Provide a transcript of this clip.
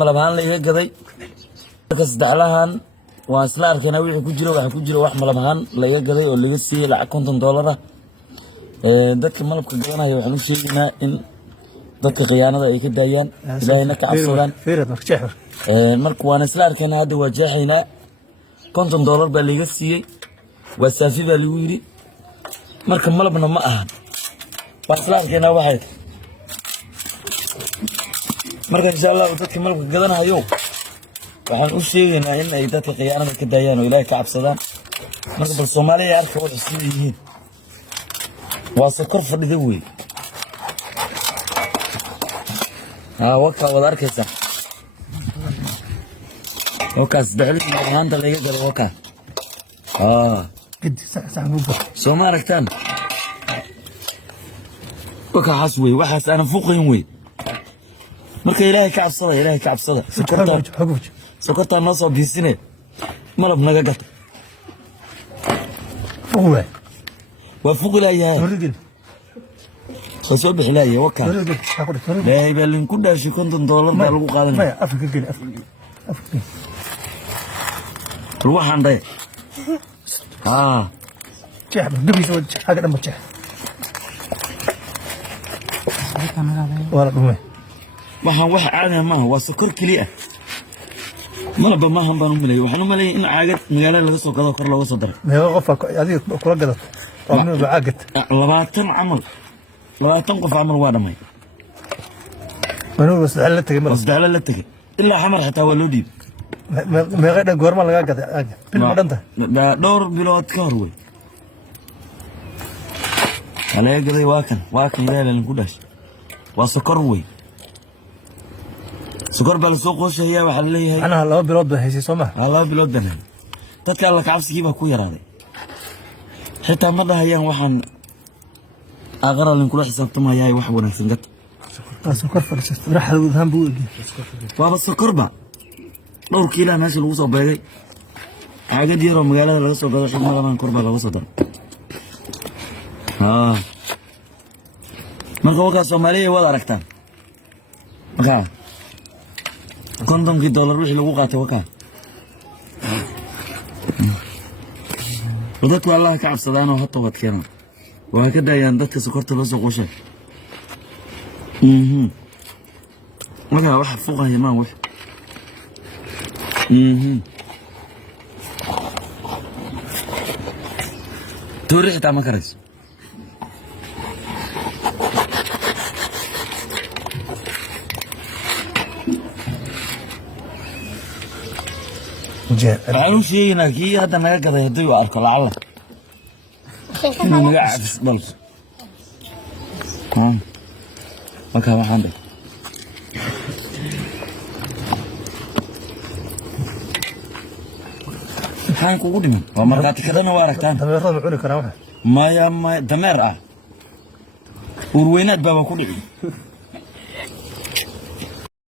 malabhaan la iga gaday saddexlahan waa isla arkayna wixii ku jiro wax malabhaan la iga gaday oo laga siiyay lacag $50 ah dadka malabka gadanaya waxaan u sheegaynaa in dadka khiyaanada ay ka daayaan ilaahayna ka cabsadaan marka waan isla arkayna hadda waa jeexaynaa $50 baa laga siiyay waa saafi baa lagu yiri marka malabna ma ahan waa isla arkayna waxay marka insha Allah dadka malabka gadanayo waxaan u sheegaynaa in ay dadka khiyaanada ka daayaan oo ilaahay ka cabsadaan marka bal Soomaaliya arka wax sii yihiin waa sokor fadhida weey waka wada arkaysa wakaas daxli maanta laga galo waka قد ساعة نوبة soo ma aragtaan waka xas weey waxaas aan fuuqin weey marka ilaahay ka cabsada sokorta noo soo biisine malab naga gat فوق waa fuuq ilaahay ورجل soo bixilaaye waka ورجل أقول لك ورجل ilaahay baa lin ku dhaashi $50 baa lagu qaadanaya ما أفرق جل أفرق ruuxan day جح دبي سوى حاجة لما جح ولا دمه waxaan wax caadi ah maaha waa sokor kaliya malaba maahan baan u maleeyay waxaan u maleeyay in caagad magaalada laga soo gado kor looga soo daro ما هو قفك هذه كل قدر ومنه بعقد 20 qof camal waa dhamay منو بس علتك مرة wasdaala la tagay ilaa xamar xitaa waa loo dhiib ما غير جور ما لقى قدر بالمدن ده dhowr bilood ka hor wey alaga gaday waa kan ilaahay lin ku dhaash waa sokor wey sokor baa la soo qooshayaa waxa la leeyahay أنا لو بلاد بهيسي سوما laba bilood baan dadka alla cabsigii baa ku yaraaday xitaa ma dhahayaan waxaan aqara lin kula xisaabtamayaa wax wanaagsan gad سكر فرست راح الوذهان بوجي waaba sokorba dhowr kiilo meesha lagu soo beegay caagad yar oo magaalada laga soo gado xilma laban kor baa laga soo daray marka waka Soomaaliya wada aragtaan marka $50 wixii lagu qaatay waka dadku Allah ka cabsadaan oo hata wad keenan waa ka daayaan dadka sokorta loo soo qooshay marka wax fuqahay ma wax توري حتى ما كرس قالوا شيء ناكي هذا ما قدر يدوي وارك لعله ما قاعد بل ما كان عندك maxaan kugu dhiman waa markaati kadana waa aragtaan dameerada cuni karaa waxa maya dameer ah urweynaad baa ku dhici